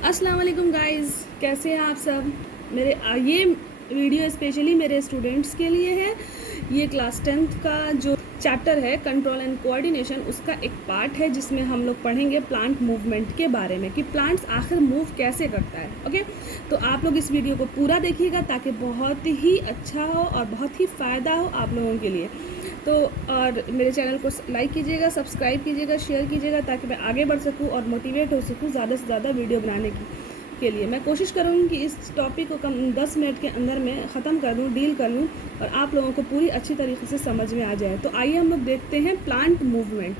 अस्सलाम वालेकुम गाइस, कैसे हैं आप सब। ये वीडियो स्पेशली मेरे स्टूडेंट्स के लिए है। ये क्लास 10th का जो चैप्टर है कंट्रोल एंड कोऑर्डिनेशन, उसका एक पार्ट है जिसमें हम लोग पढ़ेंगे प्लांट मूवमेंट के बारे में कि प्लांट्स आखिर मूव कैसे करता है। ओके, तो आप लोग इस वीडियो को पूरा देखिएगा ताकि बहुत ही अच्छा हो और बहुत ही फ़ायदा हो आप लोगों के लिए। तो और मेरे चैनल को लाइक कीजिएगा, सब्सक्राइब कीजिएगा, शेयर कीजिएगा ताकि मैं आगे बढ़ सकूं और मोटिवेट हो सकूं ज़्यादा से ज़्यादा वीडियो बनाने के लिए। मैं कोशिश करूँगी कि इस टॉपिक को कम 10 मिनट के अंदर में ख़त्म कर दूँ, डील कर लूँ और आप लोगों को पूरी अच्छी तरीके से समझ में आ जाए। तो आइए हम लोग देखते हैं प्लांट मूवमेंट।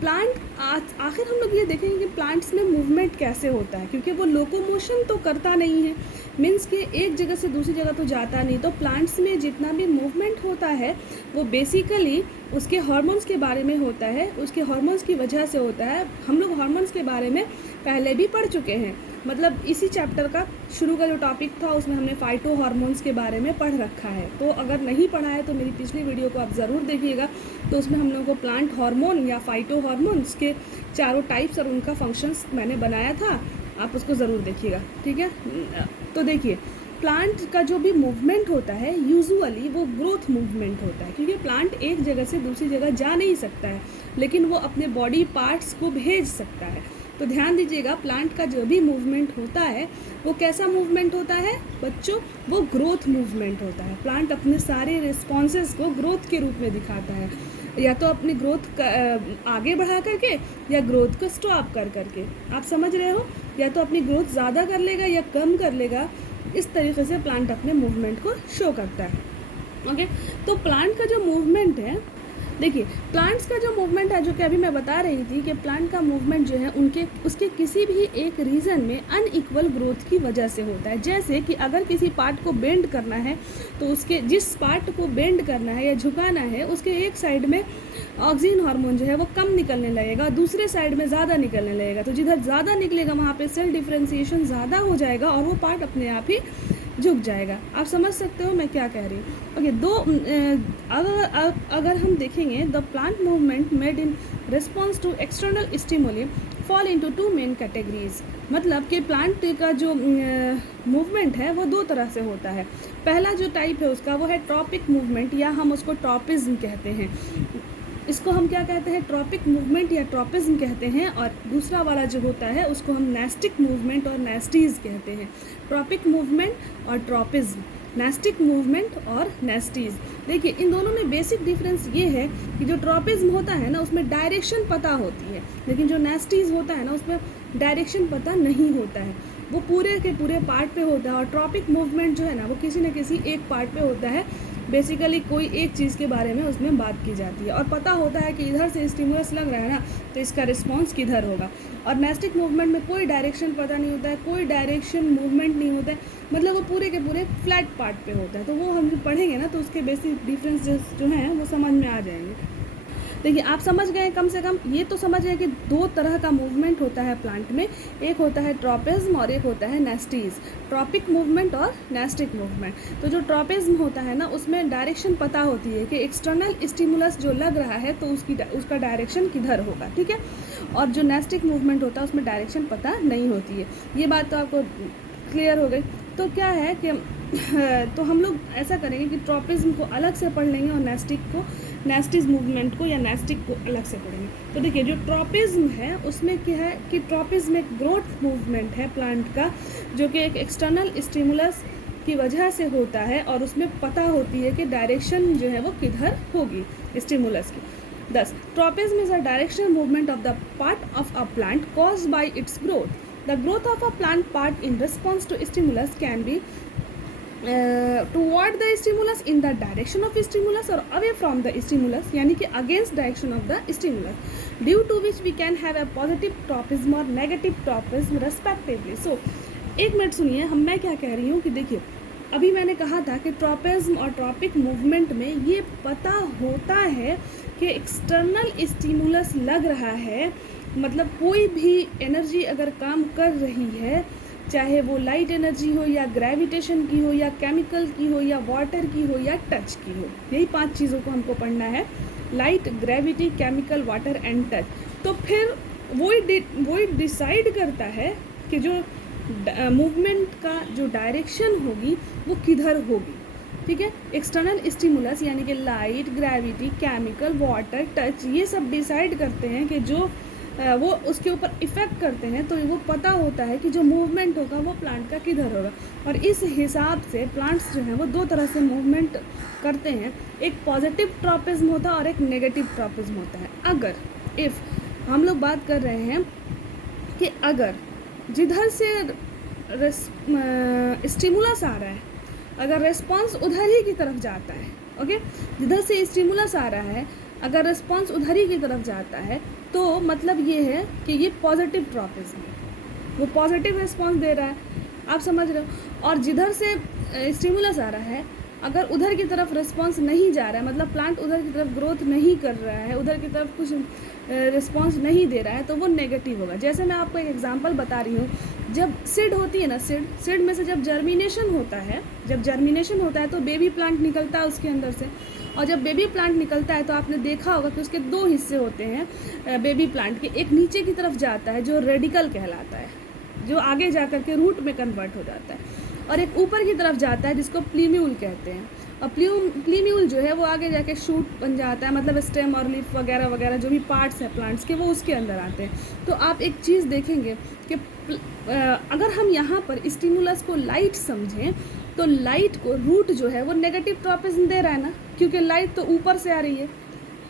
प्लांट आखिर हम लोग ये देखेंगे कि प्लांट्स में मूवमेंट कैसे होता है, क्योंकि वो लोकोमोशन तो करता नहीं है, मीन्स कि एक जगह से दूसरी जगह तो जाता नहीं। तो प्लांट्स में जितना भी मूवमेंट होता है वो बेसिकली उसके हार्मोन्स के बारे में होता है, उसके हार्मोन्स की वजह से होता है। हम लोग हार्मोन्स के बारे में पहले भी पढ़ चुके हैं, मतलब इसी चैप्टर का शुरू का जो टॉपिक था उसमें हमने फाइटो हार्मोन्स के बारे में पढ़ रखा है। तो अगर नहीं पढ़ा है तो मेरी पिछली वीडियो को आप ज़रूर देखिएगा। तो उसमें हम लोगों को प्लांट हार्मोन या फाइटो हार्मोन्स के चारों टाइप्स और उनका फंक्शंस मैंने बनाया था, आप उसको ज़रूर देखिएगा, ठीक है। तो देखिए, प्लांट का जो भी मूवमेंट होता है यूजुअली वो ग्रोथ मूवमेंट होता है, क्योंकि प्लांट एक जगह से दूसरी जगह जा नहीं सकता है, लेकिन वो अपने बॉडी पार्ट्स को भेज सकता है। तो ध्यान दीजिएगा, प्लांट का जो भी मूवमेंट होता है वो कैसा मूवमेंट होता है बच्चों, वो ग्रोथ मूवमेंट होता है। प्लांट अपने सारे रिस्पॉन्सेस को ग्रोथ के रूप में दिखाता है, या तो अपनी ग्रोथ आगे बढ़ा करके या ग्रोथ को स्टॉप कर करके, आप समझ रहे हो, या तो अपनी ग्रोथ ज़्यादा कर लेगा या कम कर लेगा। इस तरीके से प्लांट अपने मूवमेंट को शो करता है। ओके, तो प्लांट का जो मूवमेंट है, देखिए प्लांट्स का जो मूवमेंट है, जो कि अभी मैं बता रही थी कि प्लांट का मूवमेंट जो है उसके किसी भी एक रीजन में अनइक्वल ग्रोथ की वजह से होता है। जैसे कि अगर किसी पार्ट को बेंड करना है तो उसके जिस पार्ट को बेंड करना है या झुकाना है उसके एक साइड में ऑक्सीजन हार्मोन जो है वो कम निकलने लगेगा, दूसरे साइड में ज़्यादा निकलने लगेगा। तो जिधर ज़्यादा निकलेगा वहाँ पे सेल डिफ्रेंशिएशन ज़्यादा हो जाएगा और वो पार्ट अपने आप ही झुक जाएगा। आप समझ सकते हो मैं क्या कह रही हूँ। ओके, अगर हम देखेंगे the plant movement made in response to external stimuli fall into two main categories. मतलब कि प्लांट का जो मूवमेंट है वो दो तरह से होता है। पहला जो टाइप है उसका वो है ट्रॉपिक मूवमेंट, या हम उसको ट्रॉपिज्म कहते हैं। इसको हम क्या कहते हैं, ट्रॉपिक मूवमेंट या ट्रॉपिज्म कहते हैं। और दूसरा वाला जो होता है उसको हम नेस्टिक मूवमेंट और नेस्टीज कहते हैं। ट्रॉपिक मूवमेंट और ट्रॉपिज्म, नेस्टिक मूवमेंट और नेस्टीज। देखिए इन दोनों में बेसिक डिफरेंस ये है कि जो ट्रॉपिज्म होता है ना उसमें डायरेक्शन पता होती है, लेकिन जो नेस्टीज होता है ना उसमें डायरेक्शन पता नहीं होता है, वो पूरे के पूरे पार्ट पे होता है। और ट्रॉपिक मूवमेंट जो है ना वो किसी न किसी एक पार्ट पे होता है, बेसिकली कोई एक चीज़ के बारे में उसमें बात की जाती है और पता होता है कि इधर से स्टिमुलस लग रहा है ना तो इसका रिस्पांस किधर होगा। और नेस्टिक मूवमेंट में कोई डायरेक्शन पता नहीं होता है, कोई डायरेक्शन मूवमेंट नहीं होता है, मतलब वो पूरे के पूरे फ्लैट पार्ट पे होता है। तो वो हम पढ़ेंगे ना तो उसके बेसिक डिफरेंसेस जो हैं वो समझ में आ जाएंगे। देखिए आप समझ गए, कम से कम ये तो समझ गए कि दो तरह का मूवमेंट होता है प्लांट में, एक होता है ट्रॉपिज्म और एक होता है नेस्टीज। ट्रॉपिक मूवमेंट और नेस्टिक मूवमेंट। तो जो ट्रॉपिज्म होता है ना उसमें डायरेक्शन पता होती है कि एक्सटर्नल स्टिमुलस जो लग रहा है तो उसका डायरेक्शन किधर होगा, ठीक है। और जो नेस्टिक मूवमेंट होता है उसमें डायरेक्शन पता नहीं होती है। ये बात तो आपको क्लियर हो गई। तो क्या है कि तो हम लोग ऐसा करेंगे कि ट्रॉपिज्म को अलग से पढ़ लेंगे और नेस्टीज मूवमेंट को या नेस्टिक को अलग से पढ़ेंगे। तो देखिए जो ट्रॉपिज्म है उसमें क्या है कि ट्रॉपिज्म एक ग्रोथ मूवमेंट है प्लांट का, जो कि एक एक्सटर्नल स्टिमुलस की वजह से होता है और उसमें पता होती है कि डायरेक्शन जो है वो किधर होगी स्टिमुलस की। Thus, tropism is a directional movement of the part of a plant caused by its growth. The growth of a plant part in response to stimulus can be toward the stimulus, in the direction of stimulus, or away from the stimulus, यानी कि against direction of the stimulus, due to which we can have a positive tropism or negative tropism respectively. So, एक minute सुनिए, मैं क्या कह रही हूँ कि देखिए अभी मैंने कहा था कि ट्रॉपिज्म और ट्रॉपिक मूवमेंट में ये पता होता है कि एक्सटर्नल स्टिमुलस लग रहा है, मतलब कोई भी एनर्जी अगर काम कर रही है, चाहे वो लाइट एनर्जी हो या ग्रेविटेशन की हो या केमिकल की हो या वाटर की हो या टच की हो, यही 5 चीज़ों को हमको पढ़ना है, light, gravity, chemical, water and touch. तो फिर वही डिसाइड करता है कि जो मूवमेंट का जो डायरेक्शन होगी वो किधर होगी, ठीक है। एक्सटर्नल स्टिमुलस यानी कि light, gravity, chemical, water, touch, ये सब डिसाइड करते हैं कि जो वो उसके ऊपर इफ़ेक्ट करते हैं, तो वो पता होता है कि जो मूवमेंट होगा वो प्लांट का किधर होगा। और इस हिसाब से प्लांट्स जो हैं वो दो तरह से मूवमेंट करते हैं, एक पॉजिटिव ट्रॉपिज्म होता है और एक नेगेटिव ट्रॉपिज्म होता है। अगर इफ़ हम लोग बात कर रहे हैं कि अगर जिधर से स्टिमुलस आ रहा है, अगर रिस्पॉन्स उधर ही की तरफ जाता है, ओके, जिधर से स्टिमुलस आ रहा है अगर रिस्पॉन्स उधर ही की तरफ जाता है, तो मतलब ये है कि ये पॉजिटिव ट्रॉपिज्म है, वो पॉजिटिव रिस्पॉन्स दे रहा है, आप समझ रहे हो। और जिधर से स्टिमुलस आ रहा है अगर उधर की तरफ रिस्पॉन्स नहीं जा रहा है, मतलब प्लांट उधर की तरफ ग्रोथ नहीं कर रहा है, उधर की तरफ कुछ रिस्पॉन्स नहीं दे रहा है, तो वो नेगेटिव होगा। जैसे मैं आपको एक एग्जांपल बता रही हूँ, जब सीड होती है ना, सीड में से जब जर्मिनेशन होता है तो बेबी प्लांट निकलता है उसके अंदर से। और जब बेबी प्लांट निकलता है तो आपने देखा होगा कि उसके दो हिस्से होते हैं बेबी प्लांट के। एक नीचे की तरफ जाता है जो रेडिकल कहलाता है, जो आगे जा कर के रूट में कन्वर्ट हो जाता है, और एक ऊपर की तरफ जाता है जिसको प्लीम्यूल कहते हैं। और प्लीम्यूल जो है वो आगे जाके शूट बन जाता है, मतलब स्टेम और लीफ वगैरह वगैरह जो भी पार्ट्स हैं प्लांट्स के वो उसके अंदर आते हैं। तो आप एक चीज़ देखेंगे कि अगर हम यहाँ पर स्टिमुलस को लाइट समझें तो लाइट को रूट जो है वो नेगेटिव ट्रॉपिज्म दे रहा है ना, क्योंकि लाइट तो ऊपर से आ रही है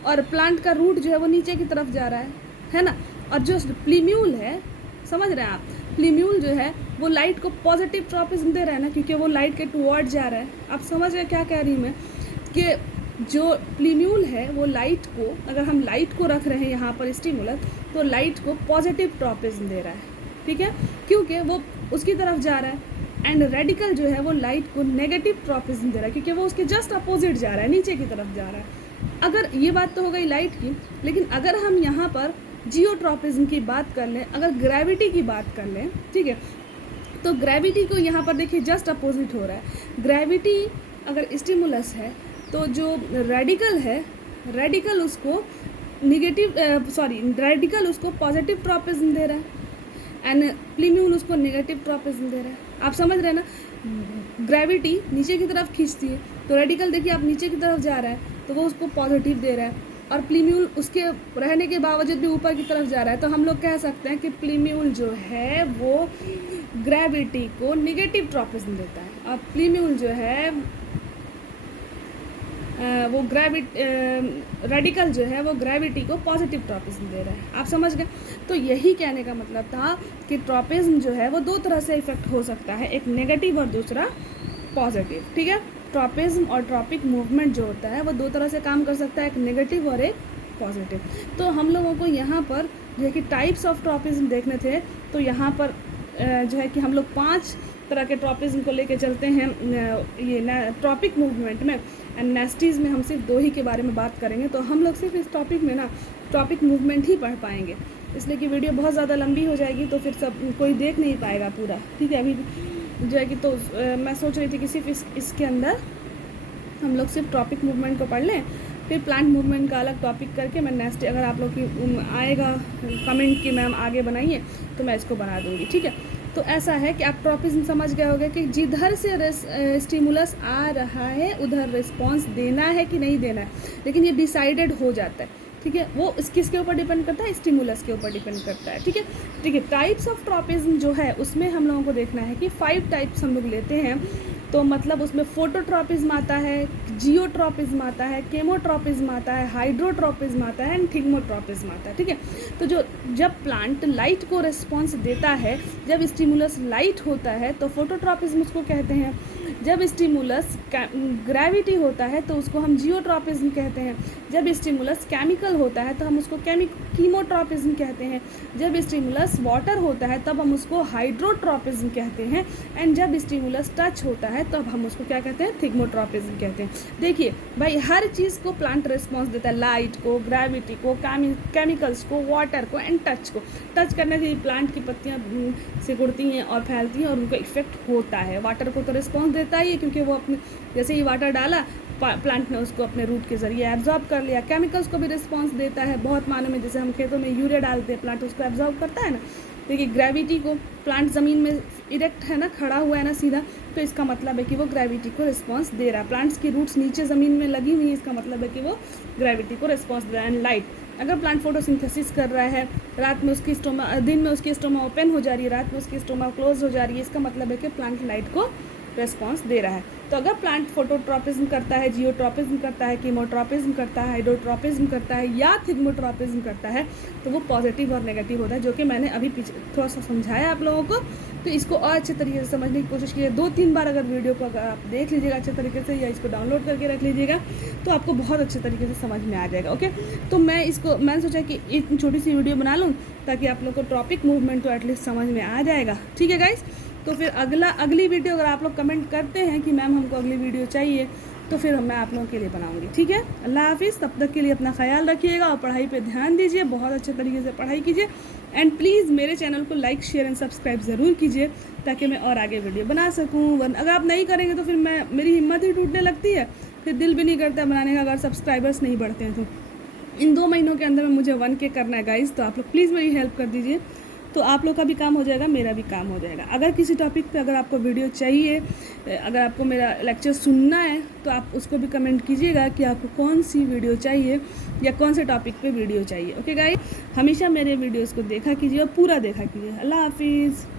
और प्लांट का रूट जो है वो नीचे की तरफ जा रहा है ना। और जो प्लीम्यूल है, समझ रहे हैं आप, प्लीम्यूल जो है वो लाइट को पॉजिटिव ट्रॉपिज्म दे रहा है ना, क्योंकि वो लाइट के टुवर्ड जा रहा है। आप समझ रहे क्या कह रही हूँ मैं, कि जो प्लीम्यूल है वो लाइट को, अगर हम लाइट को रख रहे हैं यहाँ पर स्टिमुलस, तो लाइट को पॉजिटिव ट्रॉपिज्म दे रहा है, ठीक है, क्योंकि वो उसकी तरफ जा रहा है। एंड रेडिकल जो है वो लाइट को नेगेटिव ट्रॉपिज्म दे रहा है, क्योंकि वो उसके जस्ट अपोजिट जा रहा है, नीचे की तरफ जा रहा है। अगर ये बात तो हो गई लाइट की, लेकिन अगर हम यहाँ पर जियोट्रॉपिज्म की बात कर लें, अगर ग्रेविटी की बात कर लें, ठीक है, तो ग्रेविटी को यहाँ पर देखिए जस्ट अपोजिट हो रहा है। ग्रेविटी अगर स्टिमुलस है तो जो रेडिकल है, रेडिकल उसको रेडिकल उसको पॉजिटिव ट्रॉपिज्म दे रहा है एंड प्लीम्यूल उसको नेगेटिव ट्रॉपिज्म दे रहा है। आप समझ रहे हैं ना, ग्रेविटी नीचे की तरफ खींचती है तो रेडिकल देखिए आप नीचे की तरफ जा रहा है तो वो उसको पॉजिटिव दे रहा है, और प्लीम्यूल उसके रहने के बावजूद भी ऊपर की तरफ जा रहा है, तो हम लोग कह सकते हैं कि प्लीम्यूल जो है वो ग्रेविटी को नेगेटिव ट्रॉपिज्म देता है, और प्लीम्यूल जो है वो रेडिकल जो है वो ग्रेविटी को पॉजिटिव ट्रॉपिज्म दे रहा है। आप समझ गए। तो यही कहने का मतलब था कि ट्रॉपिज्म जो है वो दो तरह से इफेक्ट हो सकता है, एक नेगेटिव और दूसरा पॉजिटिव, ठीक है। ट्रॉपिज्म और ट्रॉपिक मूवमेंट जो होता है वो दो तरह से काम कर सकता है, एक नेगेटिव और एक पॉजिटिव। तो हम लोगों को यहाँ पर जो है कि टाइप्स ऑफ ट्रॉपिज्म देखने थे, तो यहाँ पर जो है कि हम लोग 5 तरह के ट्रॉपिज्म को लेके चलते हैं ये ट्रॉपिक मूवमेंट में, एंड नेस्टीज़ में हम सिर्फ 2 ही के बारे में बात करेंगे। तो हम लोग सिर्फ इस टॉपिक में ना ट्रॉपिक मूवमेंट ही पढ़ पाएंगे, इसलिए कि वीडियो बहुत ज़्यादा लंबी हो जाएगी, तो फिर सब कोई देख नहीं पाएगा पूरा, ठीक है। अभी जो है कि तो मैं सोच रही थी कि सिर्फ इसके अंदर हम लोग सिर्फ ट्रॉपिक मूवमेंट को पढ़ लें, फिर प्लांट मूवमेंट का अलग टॉपिक करके मैं नेक्स्ट, अगर आप लोग की आएगा कमेंट कि मैम आगे बनाइए तो मैं इसको बना दूँगी, ठीक है। तो ऐसा है कि आप ट्रॉपिज्म समझ गए होंगे कि जिधर से स्टिमुलस आ रहा है उधर रिस्पॉन्स देना है कि नहीं देना है, लेकिन ये डिसाइडेड हो जाता है, ठीक है। वो किसके ऊपर डिपेंड करता है, स्टिमुलस के ऊपर डिपेंड करता है, ठीक है। ठीक है, टाइप्स ऑफ ट्रॉपिज्म जो है उसमें हम लोगों को देखना है कि 5 टाइप्स हम लोग लेते हैं, तो मतलब उसमें फोटोट्रॉपिज्म आता है, जियोट्रॉपिज्म आता है, केमोट्रॉपिज्म आता है, हाइड्रोट्रॉपिज्म आता है एंड थिग्मोट्रॉपिज्म आता है, ठीक है। तो जब प्लांट लाइट को रिस्पॉन्स देता है, जब स्टिमुलस लाइट होता है तो फोटोट्रॉपिज्म उसको कहते हैं, जब स्टिमुलस ग्रेविटी होता है तो उसको हम जियोट्रॉपिज्म कहते हैं, जब स्टिमुलस केमिकल होता है तो हम उसको कीमोट्रॉपिज्म कहते हैं, जब स्टिमुलस वाटर होता है तब हम उसको हाइड्रोट्रॉपिज्म कहते हैं, एंड जब स्टिमुलस टच होता है तब हम उसको क्या कहते हैं, थिग्मोट्रॉपिज्म कहते हैं। देखिए भाई, हर चीज़ को प्लांट रिस्पॉन्स देता है, लाइट को, ग्रेविटी को, केमिकल्स को, वाटर को एंड टच को। टच करने से प्लांट की पत्तियाँ सिकुड़ती हैं और फैलती हैं और उनको इफेक्ट होता है। वाटर को तो रिस्पॉन्स देता ही है क्योंकि वो अपने जैसे ही वाटर डाला प्लांट ने उसको अपने रूट के ज़रिए एब्जॉर्ब कर लिया। केमिकल्स को भी रिस्पॉन्स देता है बहुत मानों में, जैसे हम खेतों में यूरिया डालते हैं, प्लांट उसको एब्जॉर्ब करता है ना। देखिए ग्रेविटी को प्लांट ज़मीन में इरेक्ट है ना, खड़ा हुआ है ना सीधा, तो इसका मतलब है कि वो ग्रेविटी को रिस्पॉन्स दे रहा है। प्लांट्स की रूट्स नीचे ज़मीन में लगी हुई है, इसका मतलब है कि वो ग्रेविटी को रिस्पॉन्स दे रहा है। एंड लाइट, अगर प्लांट फोटोसिंथेसिस कर रहा है, रात में उसकी स्टोमा, दिन में उसकी स्टोमा ओपन हो जा रही है, रात में उसकी स्टोमा क्लोज हो जा रही है, इसका मतलब है कि प्लांट लाइट को रेस्पॉन्स दे रहा है। तो अगर प्लांट फोटोट्रॉपिज्म करता है, जियोट्रॉपिज्म करता है, कीमोट्रॉपिज्म करता है, हाइड्रोट्रॉपिज्म करता है या थिग्मोट्रॉपिज्म करता है, तो वो पॉजिटिव और नेगेटिव होता है, जो कि मैंने अभी पीछे थोड़ा सा समझाया आप लोगों को। तो इसको और अच्छे तरीके से समझने की कोशिश कीजिए। 2-3 बार अगर वीडियो को अगर आप देख लीजिएगा अच्छे तरीके से, या इसको डाउनलोड करके रख लीजिएगा, तो आपको बहुत अच्छे तरीके से समझ में आ जाएगा। ओके, तो मैंने सोचा कि एक छोटी सी वीडियो बना लूँ ताकि आप लोग को टॉपिक मूवमेंट तो एटलीस्ट समझ में आ जाएगा। ठीक है गाइस, तो फिर अगली वीडियो अगर आप लोग कमेंट करते हैं कि मैम हमको अगली वीडियो चाहिए, तो फिर मैं आप लोगों के लिए बनाऊंगी। ठीक है, अल्लाह हाफिज़। तब तक के लिए अपना ख्याल रखिएगा और पढ़ाई पे ध्यान दीजिए, बहुत अच्छे तरीके से पढ़ाई कीजिए। एंड प्लीज़ मेरे चैनल को लाइक, शेयर एंड सब्सक्राइब ज़रूर कीजिए ताकि मैं और आगे वीडियो बना सकूँ। अगर आप नहीं करेंगे तो फिर मेरी हिम्मत ही टूटने लगती है, फिर दिल भी नहीं करता बनाने का अगर सब्सक्राइबर्स नहीं बढ़ते हैं तो। इन 2 महीनों के अंदर में मुझे 1K करना है गाइज़, तो आप लोग प्लीज़ मेरी हेल्प कर दीजिए, तो आप लोग का भी काम हो जाएगा, मेरा भी काम हो जाएगा। अगर किसी टॉपिक पे अगर आपको वीडियो चाहिए, अगर आपको मेरा लेक्चर सुनना है, तो आप उसको भी कमेंट कीजिएगा कि आपको कौन सी वीडियो चाहिए या कौन से टॉपिक पे वीडियो चाहिए। ओके गाइस, हमेशा मेरे वीडियोस को देखा कीजिए और पूरा देखा कीजिए। अल्लाह हाफिज़।